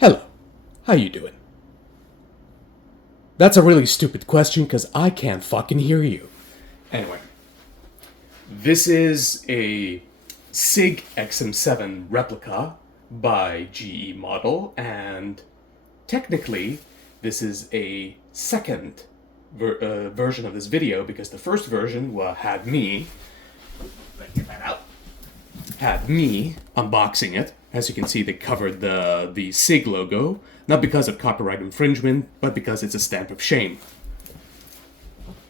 Hello, how you doing? That's a really stupid question because I can't fucking hear you. Anyway, this is a SIG XM7 replica by GE Model, and technically this is a second version of this video because the first version had me, let me get that out, had me unboxing it. As you can see, they covered the SIG logo, not because of copyright infringement, but because it's a stamp of shame.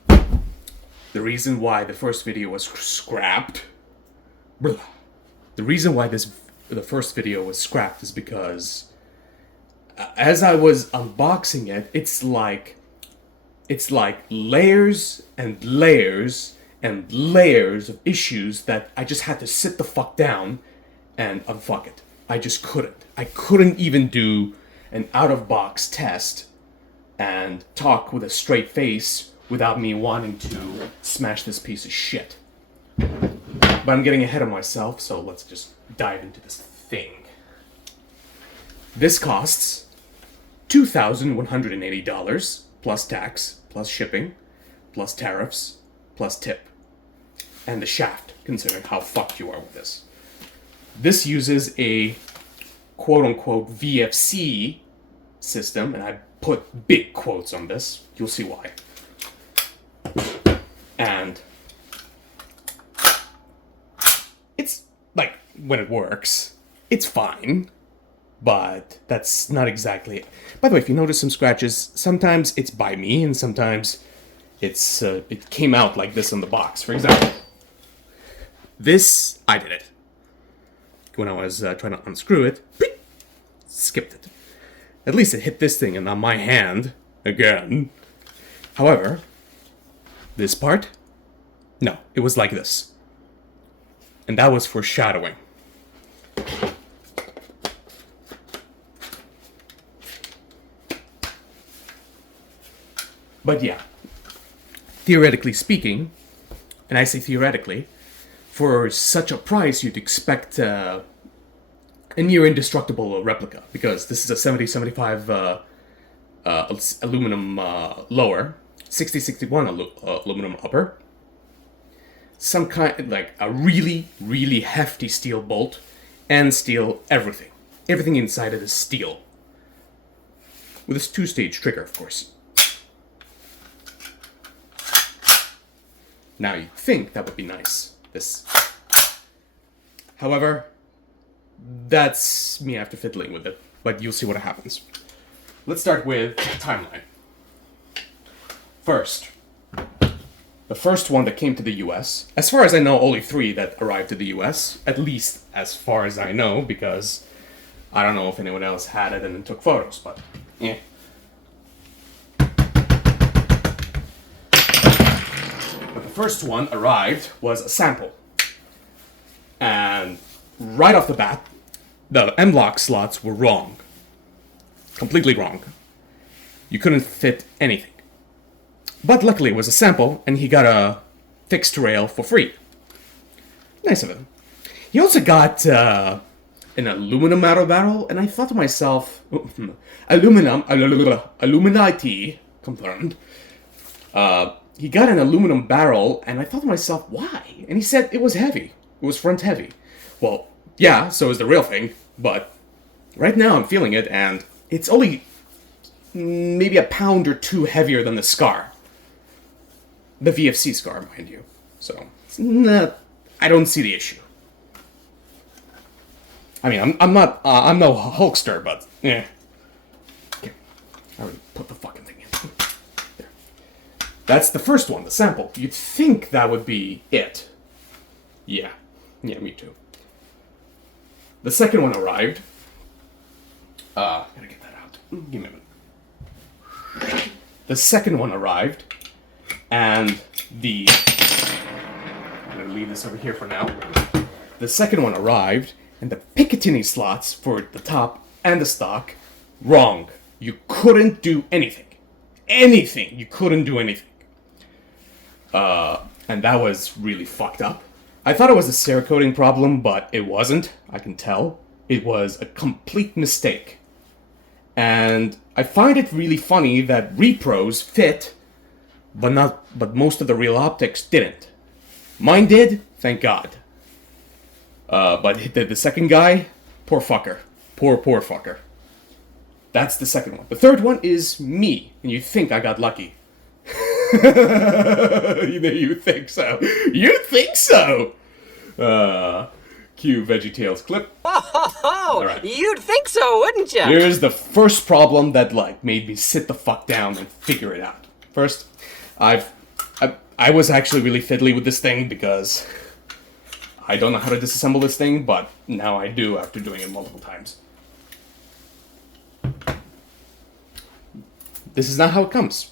The reason why the first video was scrapped, the reason why the first video was scrapped is because as I was unboxing it, it's like layers and layers and layers of issues that I just had to sit the fuck down and unfuck it. I just couldn't. I couldn't even do an out-of-box test and talk with a straight face without me wanting to smash this piece of shit. But I'm getting ahead of myself, so let's just dive into this thing. This costs $2,180 plus tax, plus shipping, plus tariffs, plus tip. And the shaft, considering how fucked you are with this. This uses a quote-unquote VFC system, and I put big quotes on this. You'll see why. And it's, like, when it works, it's fine, but that's not exactly it. By the way, if you notice some scratches, sometimes it's by me, and sometimes it came out like this on the box. For example, this, I did it. When I was trying to unscrew it, skipped it. At least it hit this thing and not my hand again. However, this part, no, it was like this. And that was foreshadowing. But yeah, theoretically speaking, and I say theoretically, for such a price, you'd expect a near indestructible replica, because this is a 70-75 aluminum lower, 60-61 aluminum upper, some kind, like a really, really hefty steel bolt, and steel everything. Everything inside it is steel. With this two-stage trigger, of course. Now you'd think that would be nice. This. However, that's me after fiddling with it, but you'll see what happens. Let's start with the timeline. First, the first one that came to the US, as far as I know, only 3 that arrived to the US, at least as far as I know, because I don't know if anyone else had it and took photos, but yeah. But the first one arrived was a sample. And right off the bat, the M-lock slots were wrong. Completely wrong. You couldn't fit anything. But luckily it was a sample, and he got a fixed rail for free. Nice of him. He also got an aluminum barrel, and I thought to myself, Illuminati, confirmed. He got an aluminum barrel, and I thought to myself, why? And he said it was heavy. It was front heavy. Well, yeah, so is the real thing, but right now I'm feeling it, and it's only maybe a pound or 2 heavier than the scar. The VFC scar, mind you. So, it's not, I don't see the issue. I mean, I'm no Hulkster, but, yeah. Okay, I already put the fucking thing in. There. That's the first one, the sample. You'd think that would be it. Yeah. Yeah, me too. The second one arrived. Gotta get that out. Give me a minute. The second one arrived, and I'm gonna leave this over here for now. The second one arrived, and the Picatinny slots for the top and the stock, wrong. You couldn't do anything. Anything. You couldn't do anything. And that was really fucked up. I thought it was a Cerakoting problem, but it wasn't. I can tell. It was a complete mistake. And I find it really funny that repros fit, but most of the real optics didn't. Mine did, thank God. But the second guy, poor fucker. Poor fucker. That's the second one. The third one is me, and you think I got lucky. You think so. You think so! Cue VeggieTales clip. Oh, right. You'd think so, wouldn't you? Here's the first problem that, like, made me sit the fuck down and figure it out. First, I was actually really fiddly with this thing because I don't know how to disassemble this thing, but now I do after doing it multiple times. This is not how it comes.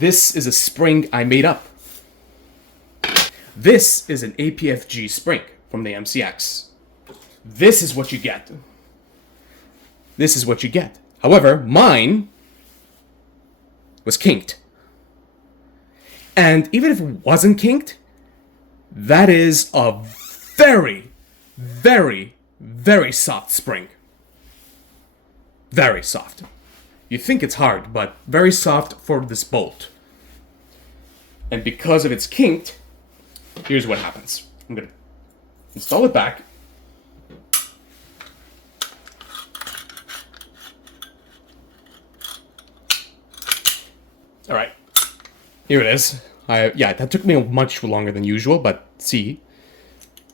This is a spring I made up. This is an APFG spring from the MCX. This is what you get. This is what you get. However, mine was kinked. And even if it wasn't kinked, that is a very, very, very soft spring. Very soft. You think it's hard, but very soft for this bolt. And because of its kinked, here's what happens. I'm going to install it back. All right. Here it is. Yeah, that took me much longer than usual, but see.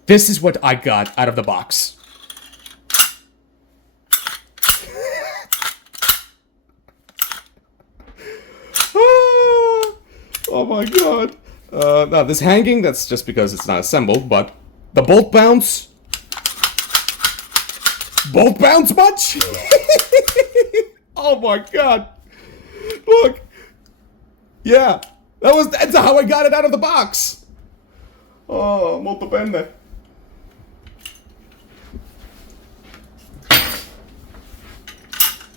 This is what I got out of the box. Oh my god. Now this hanging, that's just because it's not assembled, but the bolt bounce. Bolt bounce much? Oh my god. Look. Yeah. That's how I got it out of the box. Oh, molto bene.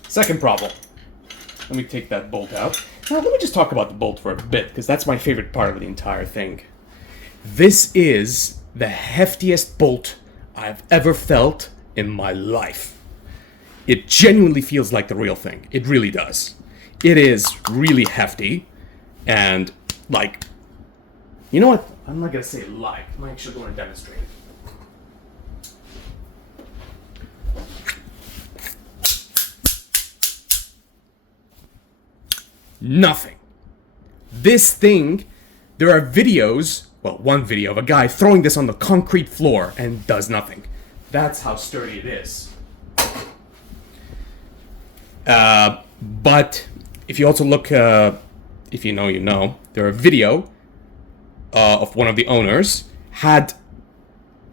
Second problem. Let me take that bolt out. Now, let me just talk about the bolt for a bit, because that's my favorite part of the entire thing. This is the heftiest bolt I've ever felt in my life. It genuinely feels like the real thing. It really does. It is really hefty, and, like, you know what? I'm not going to say like. I'm actually going to demonstrate it. Nothing. This thing, there are videos, well, one video of a guy throwing this on the concrete floor and does nothing. That's how sturdy it is. But if you also look, if you know, you know, there are a video of one of the owners had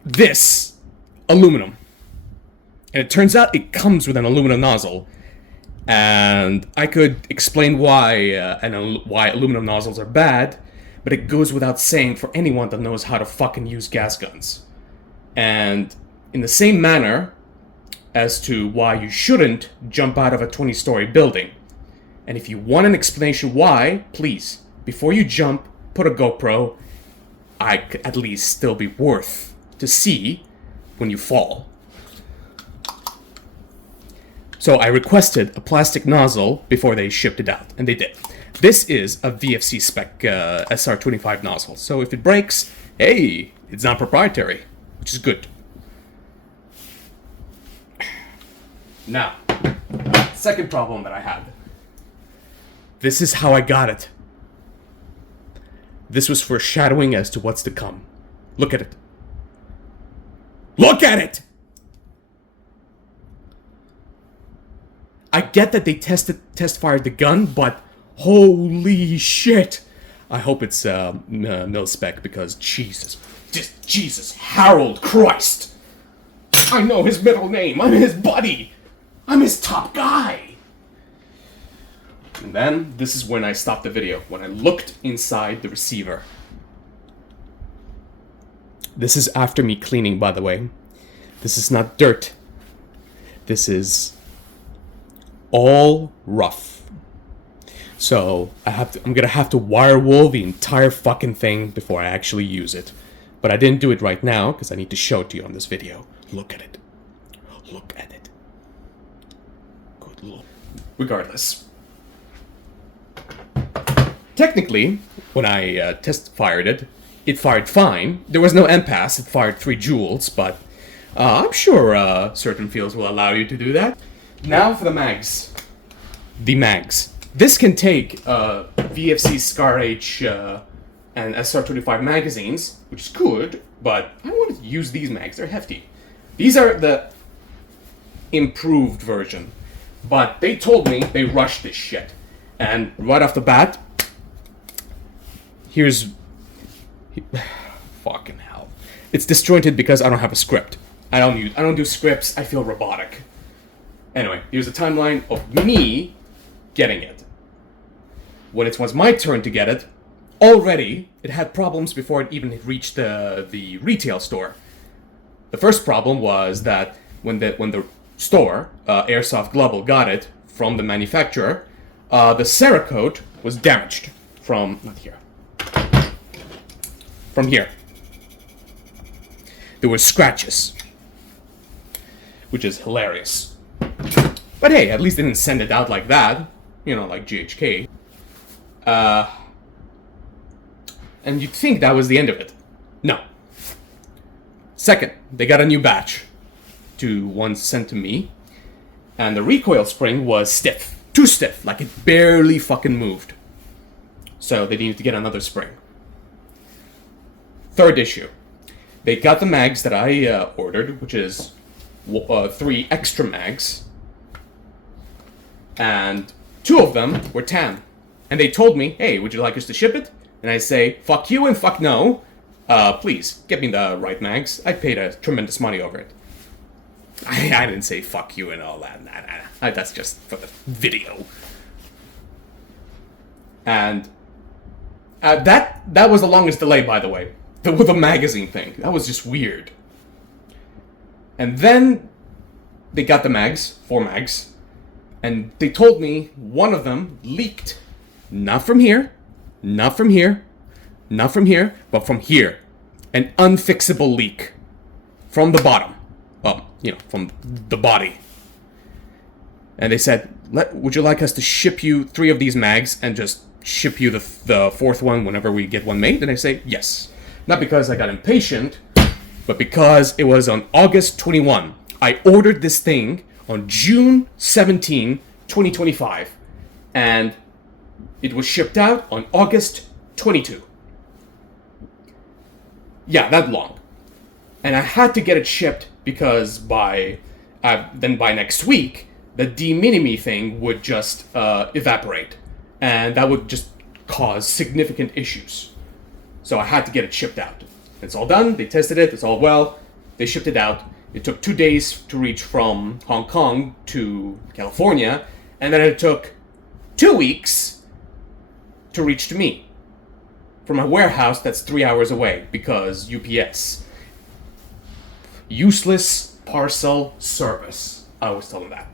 this aluminum. And it turns out it comes with an aluminum nozzle. And I could explain why why aluminum nozzles are bad, but it goes without saying for anyone that knows how to fucking use gas guns. And in the same manner as to why you shouldn't jump out of a 20-story building. And if you want an explanation why, please, before you jump, put a GoPro. I could at least still be worth to see when you fall. So I requested a plastic nozzle before they shipped it out, and they did. This is a VFC spec SR25 nozzle, so if it breaks, hey, it's not proprietary, which is good. Now, second problem that I had. This is how I got it. This was foreshadowing as to what's to come. Look at it. Look at it! I get that they test fired the gun, but holy shit! I hope it's mil spec because Jesus, Harold Christ! I know his middle name. I'm his buddy. I'm his top guy. And then this is when I stopped the video. When I looked inside the receiver. This is after me cleaning, by the way. This is not dirt. This is all rough. So I'm gonna have to wire wool the entire fucking thing before I actually use it. But I didn't do it right now because I need to show it to you on this video. Look at it. Look at it. Good lord. Regardless. Technically, when I test fired it, it fired fine. There was no impasse, it fired 3 joules, but I'm sure certain fields will allow you to do that. Now for the mags. The mags. This can take VFC Scar H and SR25 magazines, which is good, but I wanted to use these mags. They're hefty. These are the improved version, but they told me they rushed this shit. And right off the bat, here's... fucking hell. It's disjointed because I don't have a script. I don't do scripts, I feel robotic. Anyway, here's a timeline of me getting it. When it was my turn to get it, already it had problems before it even reached the retail store. The first problem was that when the store, Airsoft Global, got it from the manufacturer, the Cerakote was damaged from, not here, from here. There were scratches, which is hilarious. But hey, at least they didn't send it out like that, you know, like GHK. And you'd think that was the end of it. No. Second, they got a new batch to one sent to me, and the recoil spring was stiff. Too stiff, like it barely fucking moved. So they needed to get another spring. Third issue. They got the mags that I ordered, which is 3 extra mags, and 2 of them were tan. And they told me, hey, would you like us to ship it? And I say, fuck you and fuck no. Please, get me the right mags. I paid a tremendous money over it. I didn't say fuck you and all that. Nah. That's just for the video. And that was the longest delay, by the way. With the magazine thing. That was just weird. And then they got the mags, 4 mags, and they told me one of them leaked. Not from here, not from here, not from here, but from here. An unfixable leak. From the bottom. Well, you know, from the body. And they said, would you like us to ship you 3 of these mags and just ship you the 4th one whenever we get one made? And I say, yes. Not because I got impatient, but because it was on August 21. I ordered this thing on June 17, 2025. And it was shipped out on August 22. Yeah, that long. And I had to get it shipped because by next week, the de-mini-me thing would just evaporate. And that would just cause significant issues. So I had to get it shipped out. It's all done, they tested it, it's all well. They shipped it out. It took 2 days to reach from Hong Kong to California. And then it took 2 weeks to reach to me from a warehouse that's 3 hours away because UPS. Useless parcel service. I always tell them that.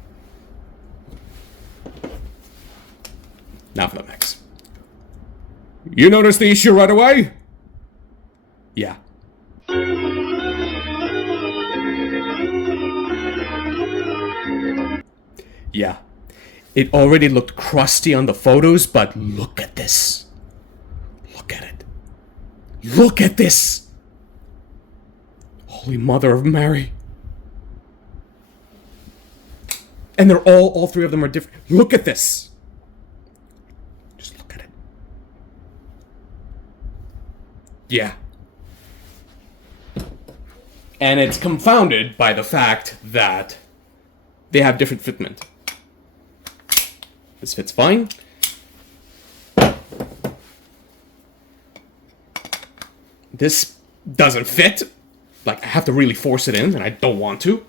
Now for the next. You noticed the issue right away? Yeah. Yeah. It already looked crusty on the photos, but look at this. Look at it. Look at this! Holy Mother of Mary. And they're all 3 of them are different. Look at this! Just look at it. Yeah. And it's confounded by the fact that they have different fitment. This fits fine. This doesn't fit. Like, I have to really force it in, and I don't want to.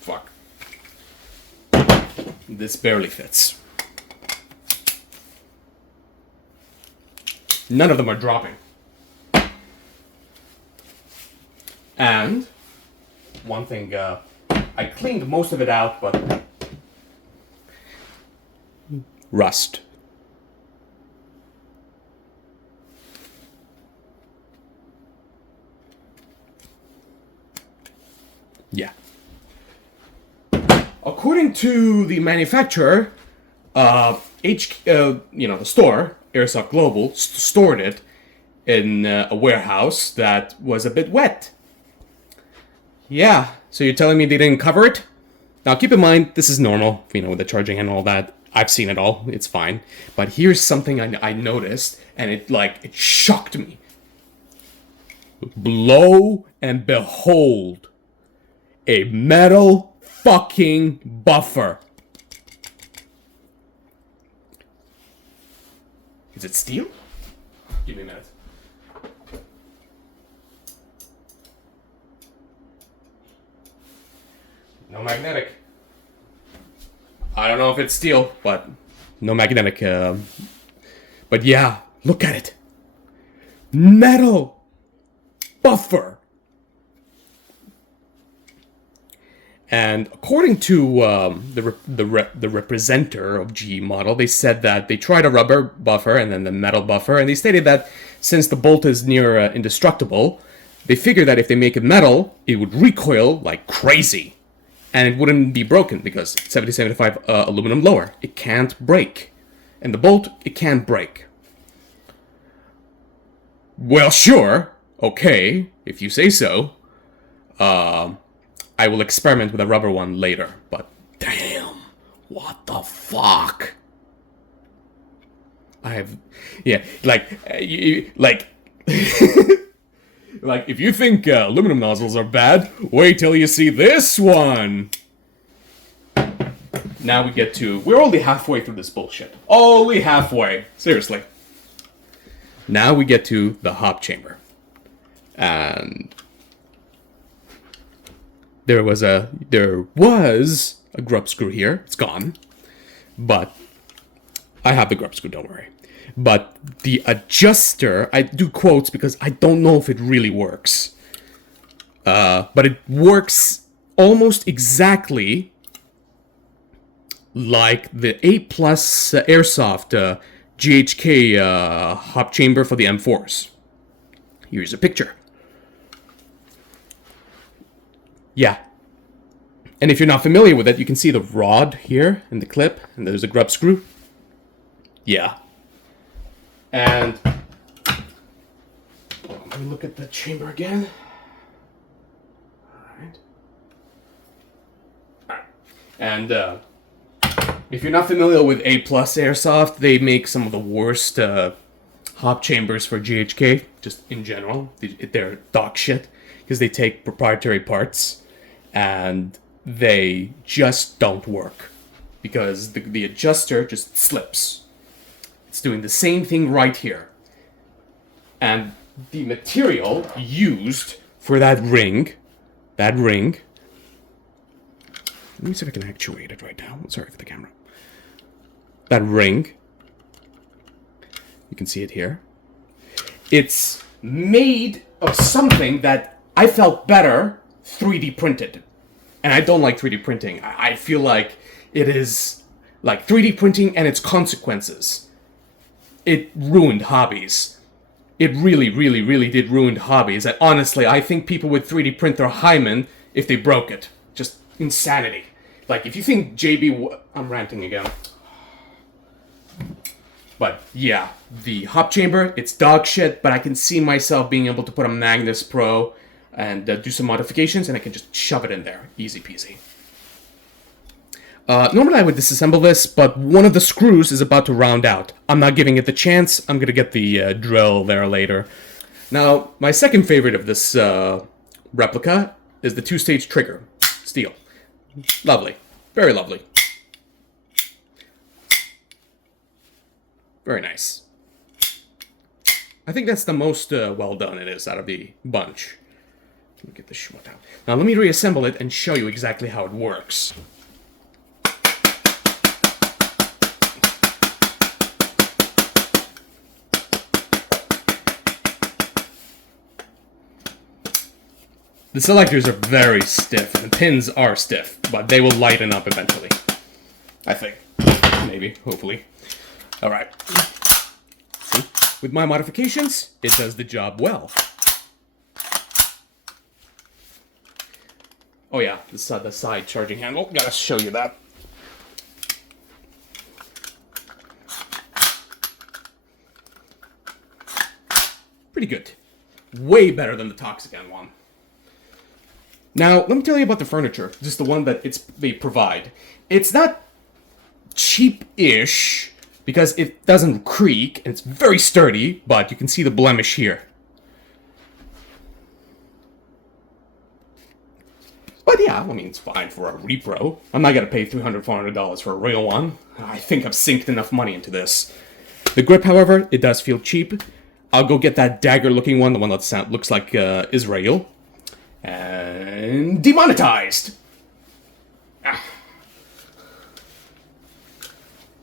Fuck. This barely fits. None of them are dropping. And one thing, I cleaned most of it out, but rust. Yeah. according to the manufacturer, the store, Airsoft Global, stored it in a warehouse that was a bit wet. Yeah, so you're telling me they didn't cover it? Now keep in mind, this is normal, with the charging and all that. I've seen it all, it's fine. But here's something I noticed, and it shocked me. Lo and behold, a metal fucking buffer. Is it steel? Give me a minute. No magnetic. I don't know if it's steel, but no magnetic. But yeah, look at it. Metal buffer. And according to the representative of GE model, they said that they tried a rubber buffer and then the metal buffer, and they stated that since the bolt is near indestructible, they figured that if they make it metal, it would recoil like crazy. And it wouldn't be broken because 7075 aluminum lower. It can't break. And the bolt, it can't break. Well, sure. Okay, if you say so. I will experiment with a rubber one later. But damn, what the fuck? Like if you think aluminum nozzles are bad, wait till you see this one. Now we're only halfway through this bullshit. Only halfway. Seriously. Now we get to the hop chamber. And there was a grub screw here. It's gone. But I have the grub screw, don't worry. But the adjuster, I do quotes because I don't know if it really works. But it works almost exactly like the A+ Airsoft GHK hop chamber for the M4s. Here's a picture. Yeah. And if you're not familiar with it, you can see the rod here in the clip, and there's a grub screw. Yeah. And let me look at the chamber again. Alright. And if you're not familiar with A+ Airsoft, they make some of the worst hop chambers for GHK, just in general. They're dog shit, because they take proprietary parts, and they just don't work. Because the adjuster just slips. It's doing the same thing right here. And the material used for that ring, let me see if I can actuate it right now. Sorry for the camera. That ring, you can see it here. It's made of something that I felt better 3D printed. And I don't like 3D printing. I feel like it is like 3D printing and its consequences. It ruined hobbies. It really, really, really did ruin hobbies. And honestly, I think people would 3D print their hymen if they broke it. Just insanity. Like, if you think I'm ranting again. But yeah, the hop chamber, it's dog shit, but I can see myself being able to put a Magnus Pro and do some modifications, and I can just shove it in there. Easy peasy. Normally I would disassemble this, but one of the screws is about to round out. I'm not giving it the chance. I'm going to get the drill there later. Now, my second favorite of this replica is the two-stage trigger. Steel. Lovely. Very lovely. Very nice. I think that's the most well done it is out of the bunch. Let me get this shit out. Now let me reassemble it and show you exactly how it works. The selectors are very stiff, and the pins are stiff, but they will lighten up eventually. I think. Maybe. Hopefully. Alright. See? With my modifications, it does the job well. Oh yeah, the side charging handle. Gotta show you that. Pretty good. Way better than the Toxican one. Now, let me tell you about the furniture. Just the one that they provide. It's not cheap-ish, because it doesn't creak, and it's very sturdy, but you can see the blemish here. But yeah, I mean, it's fine for a repro. I'm not gonna pay $300, $400 for a real one. I think I've synced enough money into this. The grip, however, it does feel cheap. I'll go get that dagger-looking one, the one that looks like Israel. And demonetized! Ah.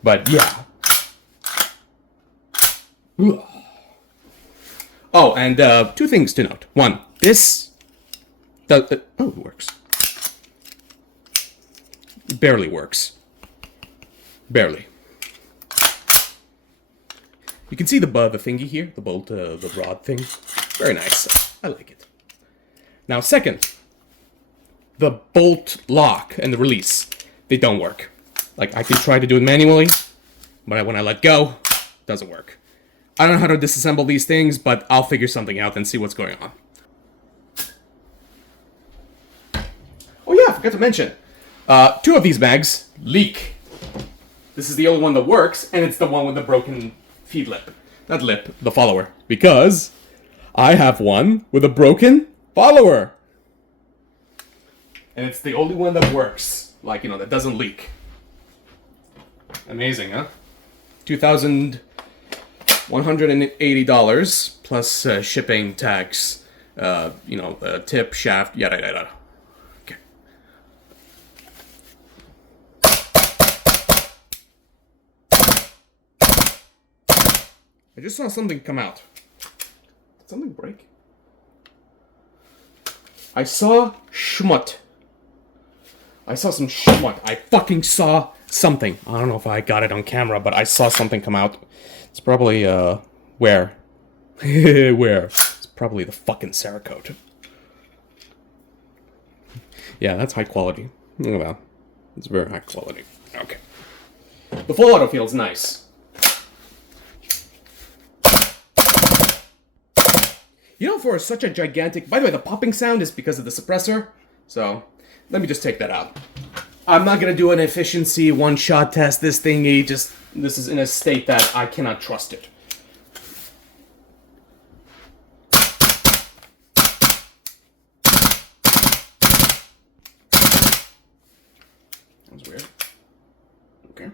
But yeah. Ugh. Oh, and two things to note. One, this does... it works. It barely works. Barely. You can see the thingy here, the bolt, the rod thing. Very nice. I like it. Now, second, the bolt lock and the release, they don't work. Like, I can try to do it manually, but when I let go, it doesn't work. I don't know how to disassemble these things, but I'll figure something out and see what's going on. Oh yeah, I forgot to mention, two of these bags leak. This is the only one that works, and it's the one with the broken feed lip. Not lip, the follower. Because I have one with a broken follower. And it's the only one that works. Like, you know, that doesn't leak. Amazing, huh? $2,180 plus shipping, tax, tip, shaft, yada yada. Okay. I just saw something come out. Did something break? I saw schmut. I saw some schmut. I fucking saw something. I don't know if I got it on camera, but I saw something come out. It's probably, where? Where? It's probably the fucking Cerakote. Yeah, that's high quality. Look at that. It's very high quality. Okay. The full auto feels nice. You know, for such a gigantic... By the way, the popping sound is because of the suppressor. So, let me just take that out. I'm not going to do an efficiency one-shot test. This thingy just... This is in a state that I cannot trust it. That was weird. Okay.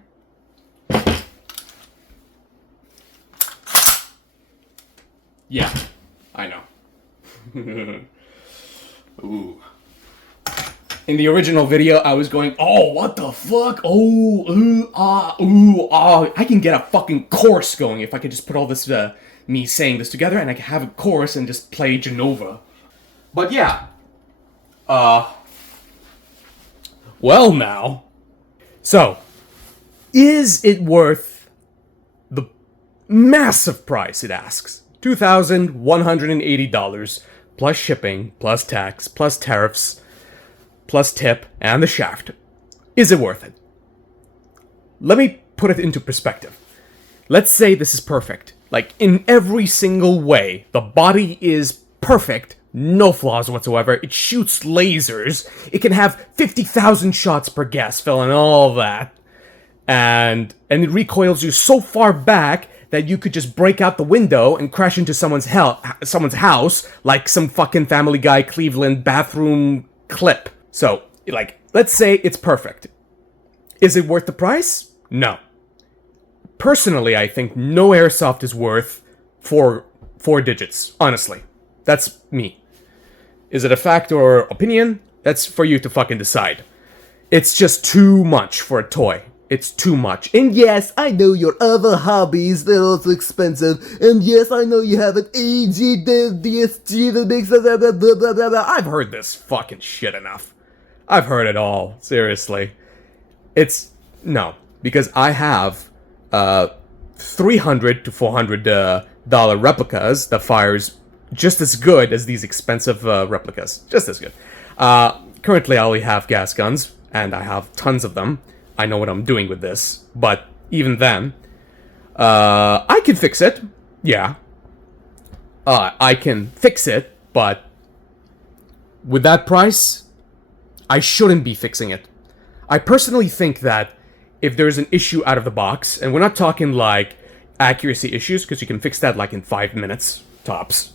Yeah. I know. Ooh. In the original video, I was going, oh, what the fuck? Oh, I can get a fucking chorus going if I could just put all this, me saying this together, and I can have a chorus and just play Genova. But yeah. Well now. So, is it worth the massive price it asks? $2,180 plus shipping, plus tax, plus tariffs, plus tip, and the shaft. Is it worth it? Let me put it into perspective. Let's say this is perfect. Like, in every single way, the body is perfect, no flaws whatsoever. It shoots lasers. It can have 50,000 shots per gas fill and all that. And it recoils you so far back that you could just break out the window and crash into someone's house, like some fucking Family Guy Cleveland bathroom clip. So, like, let's say it's perfect. Is it worth the price? No. Personally, I think no airsoft is worth four digits, honestly. That's me. Is it a fact or opinion? That's for you to fucking decide. It's just too much for a toy. It's too much. And yes, I know your other hobbies, they're also expensive. And yes, I know you have an AG, DSG that makes blah, blah, blah, blah, blah, blah. I've heard this fucking shit enough. I've heard it all. Seriously. No. Because I have, $300 to $400 replicas that fires just as good as these expensive replicas. Just as good. currently I only have gas guns, and I have tons of them. I know what I'm doing with this, but even then, I can fix it. Yeah. I can fix it, but with that price, I shouldn't be fixing it. I personally think that if there's an issue out of the box, and we're not talking like accuracy issues, because you can fix that like in 5 minutes, tops.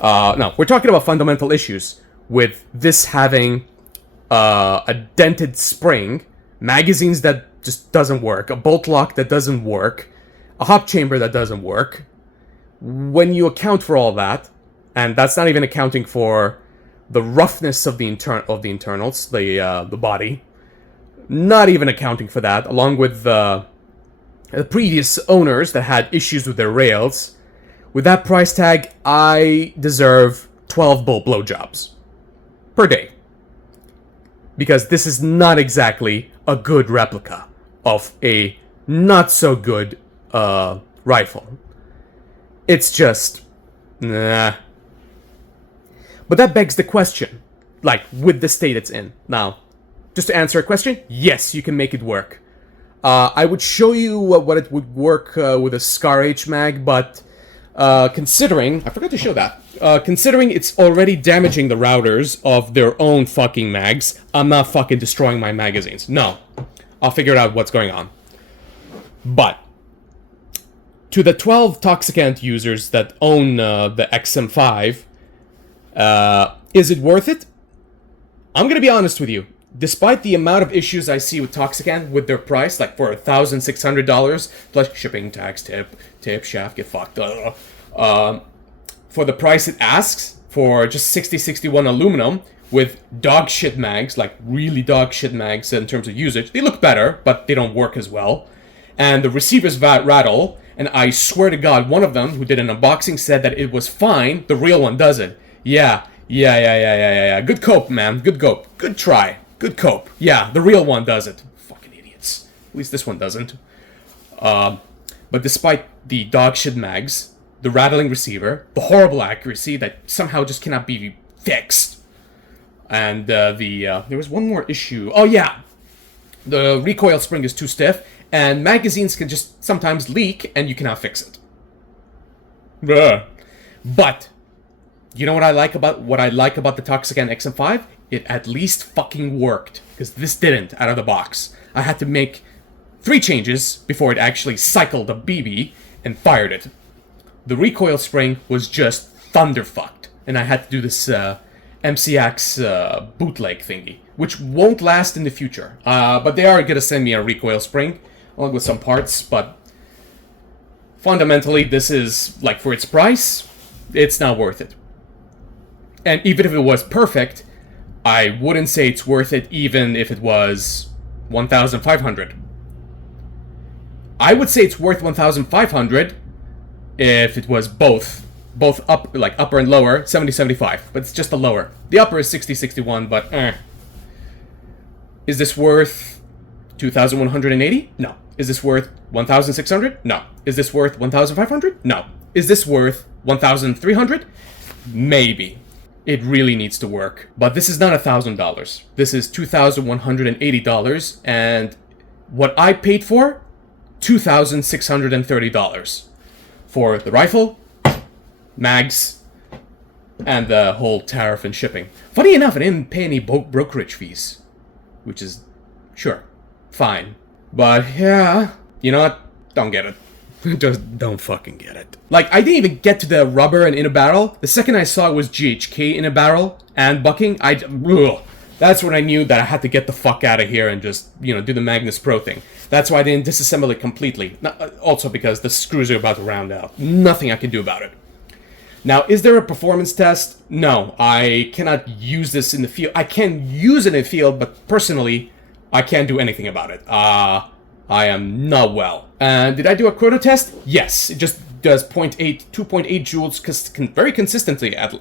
No, we're talking about fundamental issues with this having a dented spring, magazines that just doesn't work, a bolt lock that doesn't work, a hop chamber that doesn't work. When you account for all that, and that's not even accounting for the roughness of the internals, the body, not even accounting for that, along with the previous owners that had issues with their rails, with that price tag, I deserve 12 bull blowjobs per day. Because this is not exactly a good replica of a not so good rifle. It's just, nah. But that begs the question, like, with the state it's in. Now, just to answer a question, yes, you can make it work. I would show you what it would work with a Scar H mag, but considering, I forgot to show that, considering it's already damaging the routers of their own fucking mags, I'm not fucking destroying my magazines. No. I'll figure out what's going on. But to the 12 Toxicant users that own the XM5, is it worth it? I'm gonna be honest with you. Despite the amount of issues I see with Toxicant with their price, like for $1,600 plus shipping, tax, tip, shaft, get fucked. For the price it asks for just 6061 aluminum with dog shit mags, like really dog shit mags in terms of usage, they look better, but they don't work as well. And the receivers rattle. And I swear to God, one of them who did an unboxing said that it was fine. The real one doesn't. Yeah. Good cope, man. Good cope. Good try. Good cope. Yeah, the real one does it. Fucking idiots. At least this one doesn't. But despite the dog shit mags, the rattling receiver, the horrible accuracy that somehow just cannot be fixed, and there was one more issue. Oh yeah, the recoil spring is too stiff, and magazines can just sometimes leak, and you cannot fix it. But you know what I like about the Toxicant XM5? It at least fucking worked, because this didn't out of the box. I had to make 3 changes before it actually cycled a BB and fired it. The recoil spring was just thunderfucked, and I had to do this MCX bootleg thingy, which won't last in the future. But they are gonna send me a recoil spring, along with some parts, but fundamentally this is, like, for its price, it's not worth it. And even if it was perfect, I wouldn't say it's worth it even if it was 1,500. I would say it's worth 1,500 if it was both up, like upper and lower, 70-75, but it's just the lower. The upper is 60-61, but Is this worth 2,180? No. Is this worth 1,600? No. Is this worth 1,500? No. Is this worth 1,300? Maybe. It really needs to work. But this is not $1,000. This is $2,180, and what I paid for, $2,630 for the rifle, mags, and the whole tariff and shipping. Funny enough, I didn't pay any brokerage fees, which is, sure, fine. But yeah, you know what? Don't get it. Just don't fucking get it. Like, I didn't even get to the rubber and in a barrel. The second I saw it was GHK in a barrel and bucking, that's when I knew that I had to get the fuck out of here and just, you know, do the Magnus Pro thing. That's why I didn't disassemble it completely. Also because the screws are about to round out. Nothing I can do about it. Now, is there a performance test? No, I cannot use this in the field. I can use it in the field, but personally, I can't do anything about it. I am not well. And did I do a chrono test? Yes, it just does 2.8 joules very consistently at...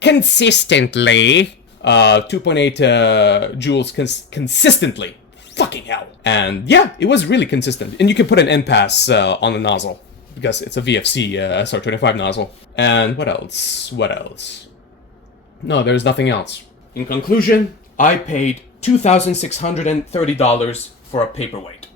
Consistently. 2.8 joules consistently. Fucking hell. And yeah, it was really consistent. And you can put an end pass on the nozzle, because it's a VFC SR25 nozzle. And what else? No, there's nothing else. In conclusion, I paid $2,630 for a paperweight.